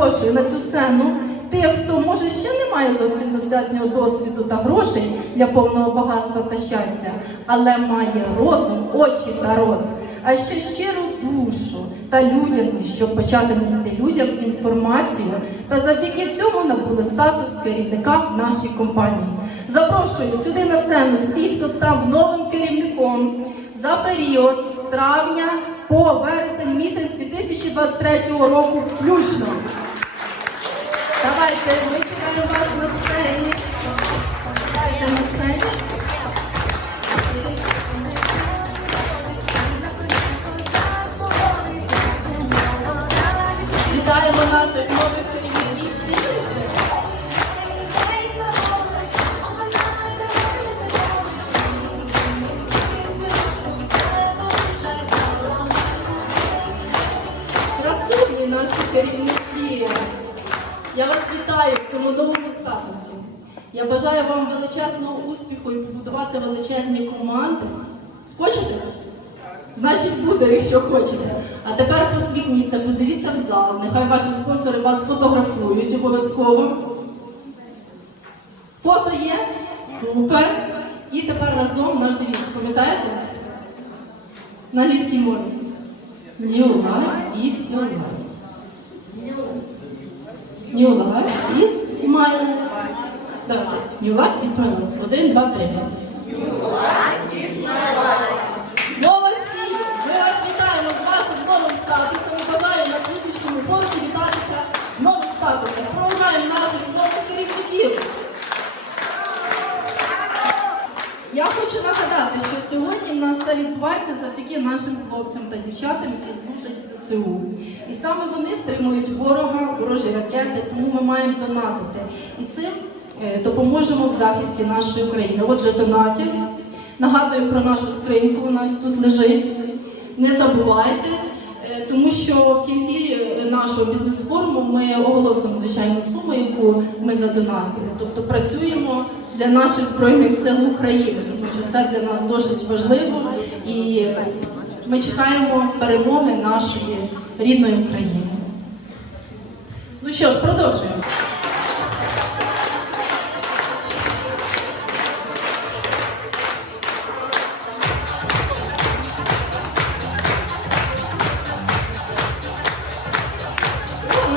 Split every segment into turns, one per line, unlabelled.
запрошую на цю сцену тих, хто може ще не має зовсім достатнього досвіду та грошей для повного багатства та щастя, але має розум, очі та рот, а ще щиру душу та людяність, щоб почати нести людям інформацію та завдяки цьому набули статус керівника в нашій компанії. Запрошую сюди на сцену всіх, хто став новим керівником за період з травня по вересень місяць 2023 року включно. Давайте, ми чекаємо величезного успіху і побудувати величезні команди. Хочете? Значить, буде, якщо хочете. А тепер посміхніться, подивіться в зал. Нехай ваші спонсори вас фотографують обов'язково. Фото є? Супер. І тепер разом наш девіз. Пам'ятаєте? На англійській мові. New life is your life. New life is my life. New life is. Один, два, три. Молодці! Ми вас вітаємо з вашим новим статусом і бажаємо на слідчому полці вітатися новим статусом. Проважаємо наших нових керівників. Я хочу нагадати, що сьогодні в нас все відбувається завдяки нашим хлопцям та дівчатам, які служать в ЗСУ. І саме вони стримують ворога, ворожі ракети, тому ми маємо донатити. І цим допоможемо в захисті нашої України. Отже, донатять. Нагадую про нашу скриньку, вона ось тут лежить. Не забувайте, е, тому що в кінці е, нашого бізнес-форуму ми оголосимо звичайну суму, яку ми задонатили. Тобто працюємо для наших збройних сил України, тому що це для нас досить важливо, і ми чекаємо перемоги нашої рідної України. Ну що ж, продовжуємо.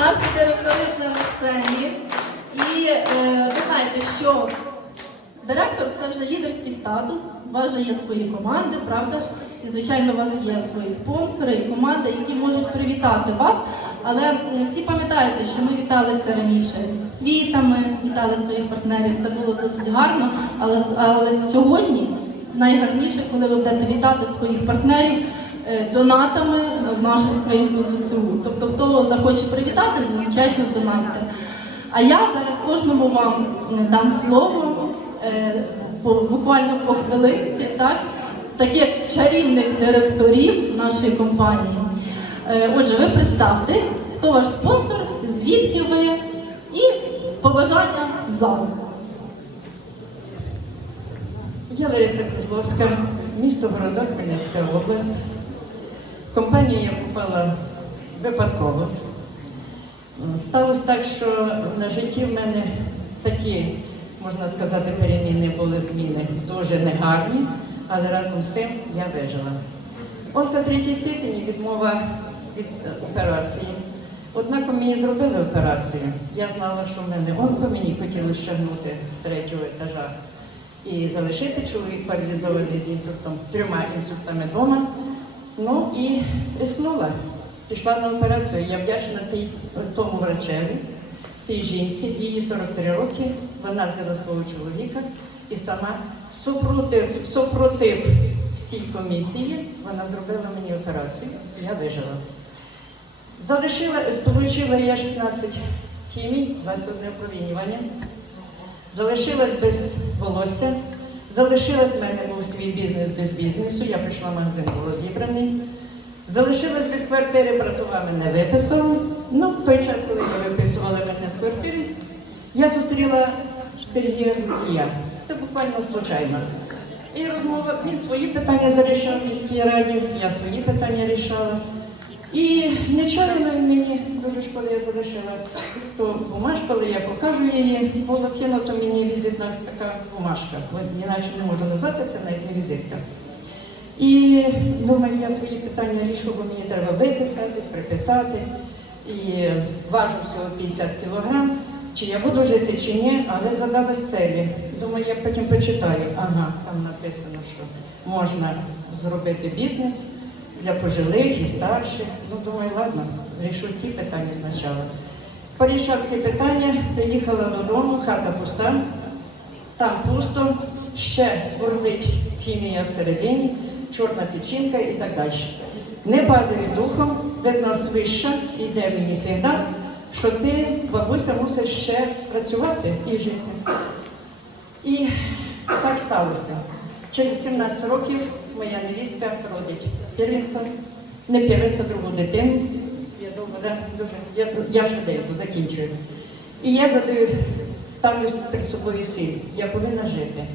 Наші директори вже на сцені. І е, ви знаєте, що директор це вже лідерський статус, у вас же є свої команди, правда ж? І, звичайно, у вас є свої спонсори і команди, які можуть привітати вас. Але всі пам'ятаєте, що ми віталися раніше квітами, вітали своїх партнерів. Це було досить гарно. Але, але сьогодні найгарніше, коли ви будете вітати своїх партнерів донатами в нашу скриньку ЗСУ. Тобто, хто захоче привітати, звичайно, донатьте. А я зараз кожному вам дам слово е, буквально по хвилинці, так? таких чарівних директорів нашої компанії. Е, Отже, ви представтесь, хто ваш спонсор, звідки ви і побажання в зал.
Я Лариса Козловська, місто Городок, Хмельницька область. Компанію я попала випадково. Сталося так, що на житті в мене такі, можна сказати, переміни були зміни дуже негарні, але разом з тим я вижила. Онка третій степені відмова від операції. Однак мені зробили операцію. Я знала, що в мене онко, мені хотіли щагнути з третього етажа і залишити чоловік паралізований з інсультом, трьома інсультами вдома. Ну і рискнула. Пішла на операцію. Я вдячна тій, тому врачеві, тій жінці, їй 43 роки. Вона взяла свого чоловіка і сама супротив, супротив всій комісії, вона зробила мені операцію. Я вижила. Залишила, отримала я 16 хімій, 21 опромінювання. Залишилась без волосся, залишилась в мене був свій бізнес без бізнесу. Я прийшла в магазин, був розібраний. Залишилась без квартири, братова мене виписав. Ну, в той час, коли я виписувала мене з квартири, я зустріла Сергія Лукія. Це буквально случайно. І розмова, він свої питання зарішав в міській раді, я свої питання рішала. І нечайно мені дуже шкода, я залишила ту бумажку, але я покажу її. Було кинуто мені візитна така бумажка. Іначе не можу назвати це навіть не візитка. І думаю, я свої питання рішу, бо мені треба виписатись, приписатись. І важу всього 50 кілограм. Чи я буду жити, чи ні, але задалась целі. Думаю, я потім почитаю. Ага, там написано, що можна зробити бізнес для пожилих і старших. Ну, думаю, ладно, рішу ці питання спочатку. Порішав ці питання, приїхала додому, хата пуста, там пусто, ще бурлить хімія всередині, чорна печінка і так далі. Не падаю духом, видно свиша, йде мені сигнал, що ти, бабуся, мусиш ще працювати і жити. І так сталося. Через 17 років моя невістка родить первенця, не первенця, другу дитину. Я думаю, да, дуже, я, я швиденько закінчую. І я задаю, ставлю перед собою ціль. Я повинна жити.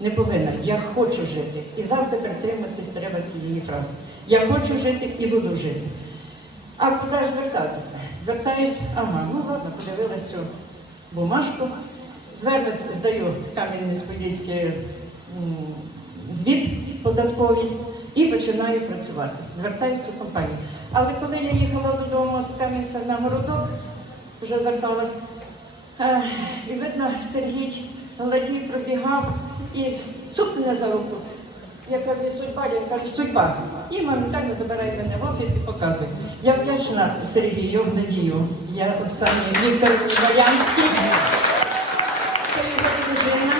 Не повинна, я хочу жити. І завжди притриматись треба цієї фрази. Я хочу жити і буду жити. А куди ж звертатися? Звертаюсь, ага, ну ладно, подивилась цю бумажку, звернусь, здаю Кам'янець-Подільський звіт податковий і починаю працювати. Звертаюсь в компанію. Але коли я їхала додому з Кам'янця на городок, вже зверталась, е, і видно, Сергій Ладій пробігав і цуп за руку. Я кажу, судьба, він каже, судьба. І моментально забирає мене в офіс і показує. Я вдячна Сергію Гнадію, я Оксані Вікторовні Валянській. Це його дружина,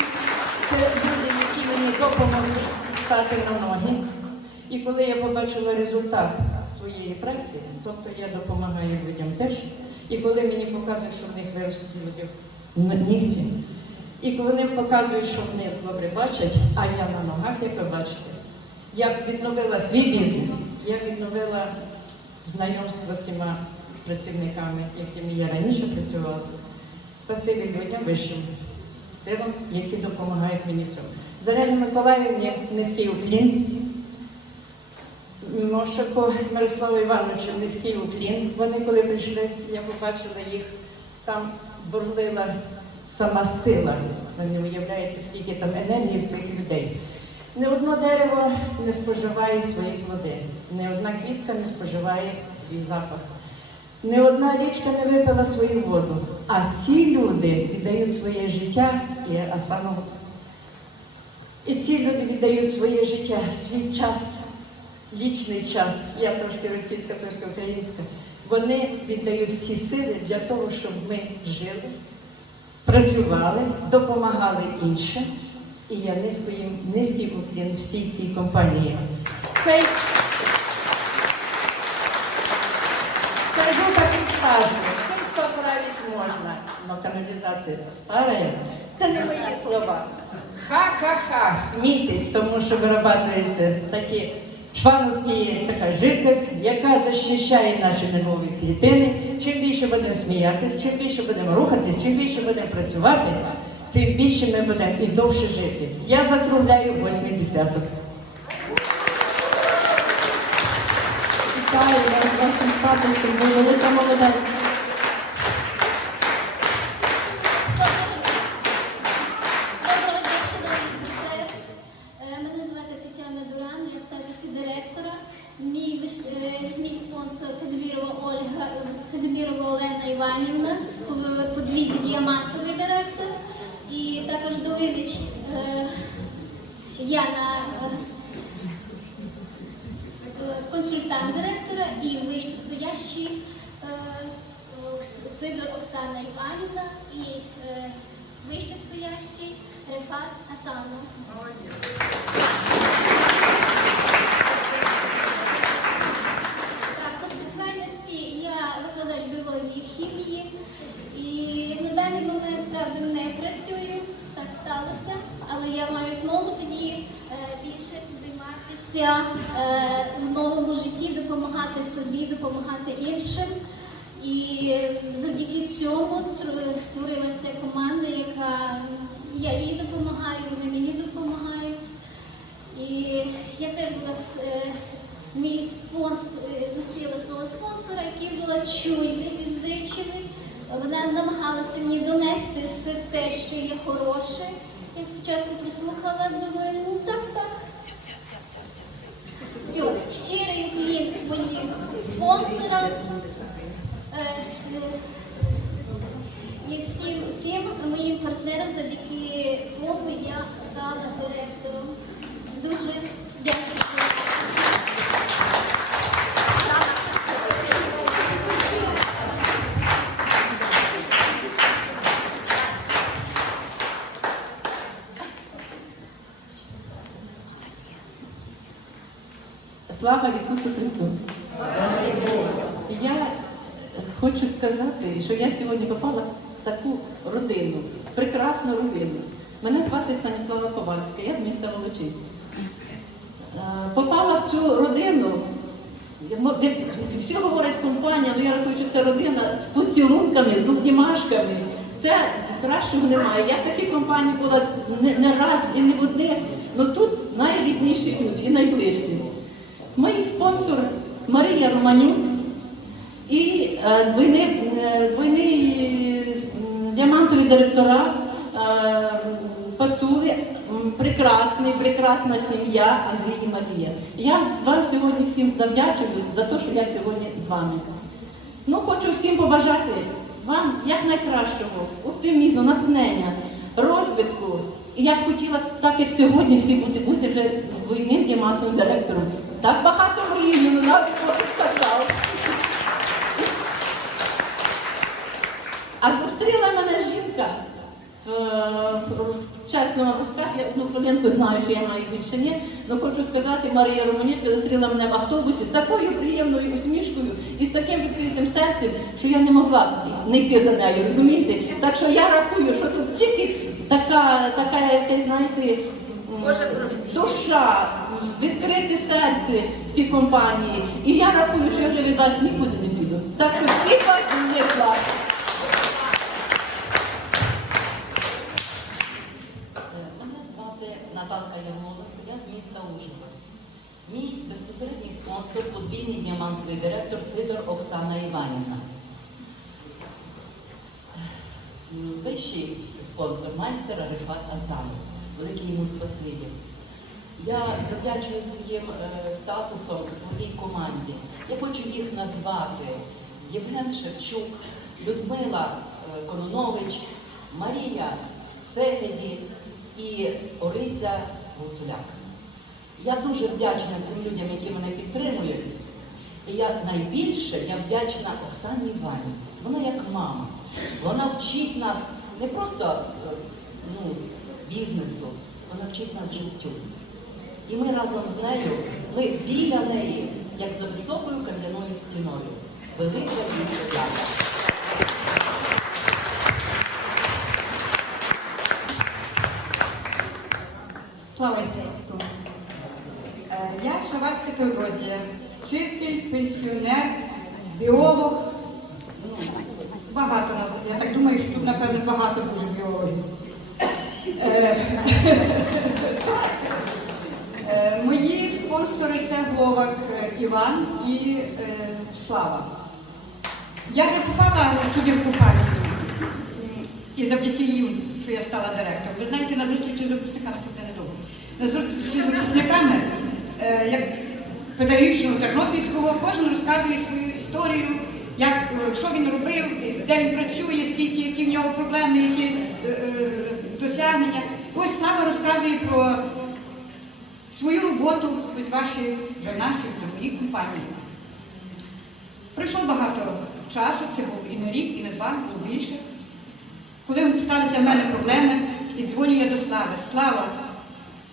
це люди, які мені допомогли стати на ноги. І коли я побачила результат своєї праці, тобто я допомагаю людям теж, і коли мені показують, що в них виросли люди н- нігті, і коли вони показують, що вони добре бачать, а я на ногах, як ви бачите, я відновила свій бізнес, я відновила знайомство з всіма працівниками, якими я раніше працювала. Спасибі людям вищим силам, які допомагають мені в цьому. Заряді Миколаївні низький уклін. Мошако Мирославу Івановичу низький уклін. Вони коли прийшли, я побачила їх, там бурлила сама сила. Ви не уявляєте, скільки там енергії в цих людей. Не одне дерево не споживає свої плоди, не одна квітка не споживає свій запах. Не одна річка не випила свою воду, а ці люди віддають своє життя, і, а саме, і ці люди віддають своє життя, свій час, лічний час. Я трошки російська, трошки українська. Вони віддають всі сили для того, щоб ми жили, працювали, допомагали іншим. І я низько їм низький уклін всій цій компанії. Хай Скажу таку фразу. Хтось поправить можна, но каналізація старая. Це не мої слова. Ха-ха-ха, смійтесь, тому що вирабатується такі швановські така жидкость, яка захищає наші нервові клітини. Чим більше будемо сміятися, чим більше будемо рухатись, чим більше будемо працювати, тим більше ми будемо і довше жити. Я закругляю 80
Вітаю вас з вашим статусом, ви велика молодець.
Доброго дня, шановні офіцери. Е, Мене звати Тетяна Дуран, я в статусі директора. Мій, виш- е, мій спонсор Казімірова Ольга Казімірова Олена Іванівна, п- подвійний діамантовий директор. І також Долинич е, Яна е, е, консультант директора і вищестоящий е, Окс- Сидор Оксана Іванівна і е, вищестоящий Рефат Асанов. Так, по спеціальності я викладач біології хімії і на даний момент, правда, не працюю, так сталося, але я маю змогу тоді е, більше займатися е, в новому житті, допомагати собі, допомагати іншим. я їй допомагаю, вони мені допомагають. І я теж була е, мій спонсор, е, зустріла свого спонсора, який була чуйний, відзичений. Вона намагалася мені донести все те, що є хороше. Я спочатку прослухала, думаю, ну так, так. Все, щирий кліп моїм спонсорам. Е, стала директором. Дуже вдячна.
Слава Ісусу Христу! Я хочу сказати, що я сьогодні попала в таку родину, прекрасну родину. Мене звати Станіслава Ковальська, я з міста Волочиськ. Е, Попала в цю родину. як Всі говорять компанія, але я рахую, що це родина з поцілунками, з. Це кращого немає. Я в такій компанії була не, не раз і не в одних, але тут найрідніші люди і найближчі. Мої спонсор Марія Романюк і двойний, е, двойний е, діамантові директора Пацули, прекрасний, прекрасна сім'я Андрій і Марія. Я вам сьогодні всім завдячую за те, що я сьогодні з вами. Ну, хочу всім побажати вам якнайкращого, оптимізму, натхнення, розвитку. І я б хотіла, так як сьогодні всі бути, бути вже двойним діамантовим директором. Так багато мрію, ну навіть кожен сказав. А зустріла мене жінка в, в чесному розказі, я одну хвилинку знаю, що я маю більше ні. але хочу сказати, Марія Романівка зустріла мене в автобусі з такою приємною усмішкою і з таким відкритим серцем, що я не могла не йти за нею, розумієте? Так що я рахую, що тут тільки така, така якась, знаєте, душа, відкрите серце в цій компанії. І я рахую, що я вже від вас нікуди не піду. Так що всі вас не плачуть.
Мене звати Наталка Ярмоленко, я з міста Ужгород. Мій безпосередній спонсор подвійний діамантовий директор Сидор Оксана Іванівна. Вищий спонсор майстер Рифат Асанов. Велике йому спасибі. Я завдячую своїм е, статусом своїй команді. Я хочу їх назвати Євген Шевчук, Людмила е, Кононович, Марія Сегеді і Орися Гуцуляк. Я дуже вдячна цим людям, які мене підтримують. І я найбільше я вдячна Оксані Івані. Вона як мама. Вона вчить нас не просто е, ну, бізнесу, вона вчить нас життю. І ми разом з нею, ми біля неї, як за високою кам'яною стіною. Велика подяка.
Слава Ісусу! Е, Я Шавацька Теодозія, вчитель, пенсіонер, біолог. Багато нас. Я так думаю, що тут, напевно, багато дуже біологів. Е, е, Мої спонсори це Гловак е, Іван і Слава. Я не попала сюди в. М, І завдяки їм, що я стала директором. Ви знаєте, на зустрічі з випускниками це буде недовго. На зустрічі з випускниками, як педагогічного Тернопільського, кожен розказує свою історію, як, е, що він робив, де він працює, скільки, які в нього проблеми, які е, е, досягнення. Ось Слава розказує про свою роботу, ось ваші, вже наші, вже мої компанії. Пройшло багато часу, це був і не рік, і не два, було більше. Коли сталися в мене проблеми, і дзвоню я до Слави. Слава,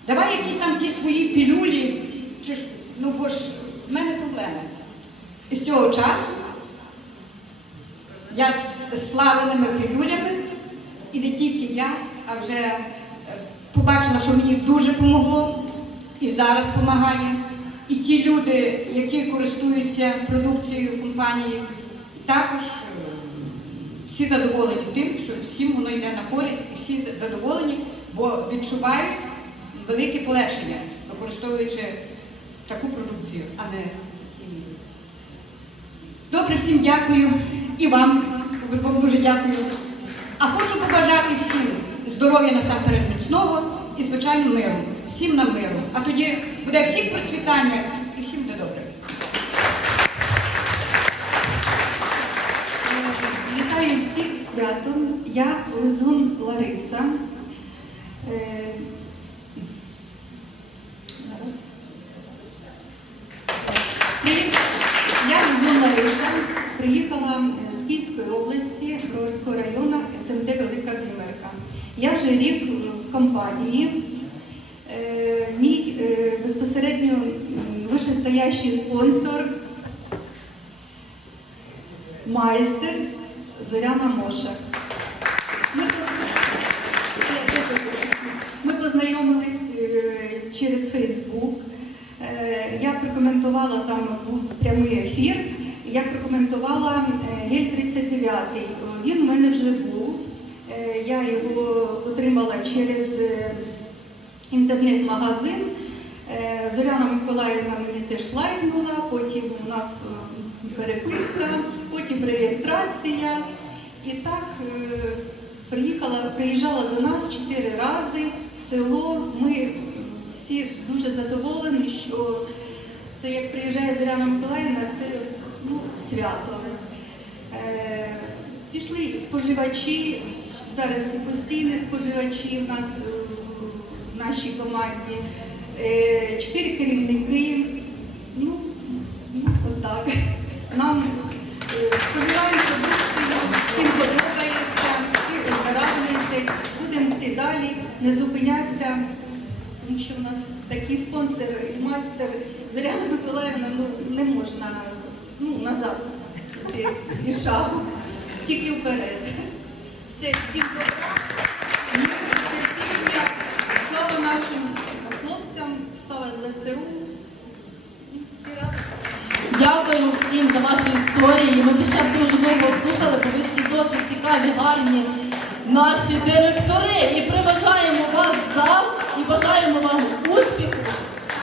давай якісь там ті свої пілюлі, чи ж, ну бо ж в мене проблеми. І з цього часу я з- славеними пілюлями, і не тільки я, а вже е, побачила, що мені дуже помогло і зараз допомагає. І ті люди, які користуються продукцією компанії, також е, всі задоволені тим, що всім воно йде на користь, і всі задоволені, бо відчувають велике полегшення, використовуючи таку продукцію, а не хімію. Добре, всім дякую і вам. Вам дуже дякую. здоров'я насамперед міцного і, звичайно, миру. Всім нам миру. А тоді буде всім процвітання і всім буде добре.
Вітаю всіх святом. Я Лизун Лариса. Е, зараз. При- Я Лизун Лариса. Приїхала з Київської області, Броварського району, СМТ Велика Димерка. Я вже рік в компанії. Е, Мій е, безпосередньо вищестоящий спонсор майстер Зоряна Мошак. Ми, познайомились е, через Фейсбук. Я прокоментувала там був прямий ефір. Я прокоментувала гель 39. Він у мене вже був. Е, Я його отримала через е, інтернет-магазин. Е, Зоряна Миколаївна мені теж лайнула, потім у нас переписка, потім реєстрація. І так приїхала, приїжджала до нас чотири рази в село. Ми всі дуже задоволені, що це як приїжджає Зоряна Миколаївна, це ну, свято. Пішли споживачі, зараз і постійні споживачі в нас е, в нашій команді, Е, чотири керівники. Ну, ну отак. Нам е, споживаємо всім подобається, всі оздоравлюються, будемо йти далі, не зупинятися, тому що в нас такий спонсор і майстер Зоряна Миколаївна, ну не можна ну, назад і шагу, тільки вперед. Це всім Ми терпіння. Слава нашим хлопцям, слава ЗСУ.
Дякуємо всім за ваші історії. Ми ще дуже довго слухали, бо ви всі досить цікаві, гарні наші директори. І приважаємо вас в зал і бажаємо вам успіху.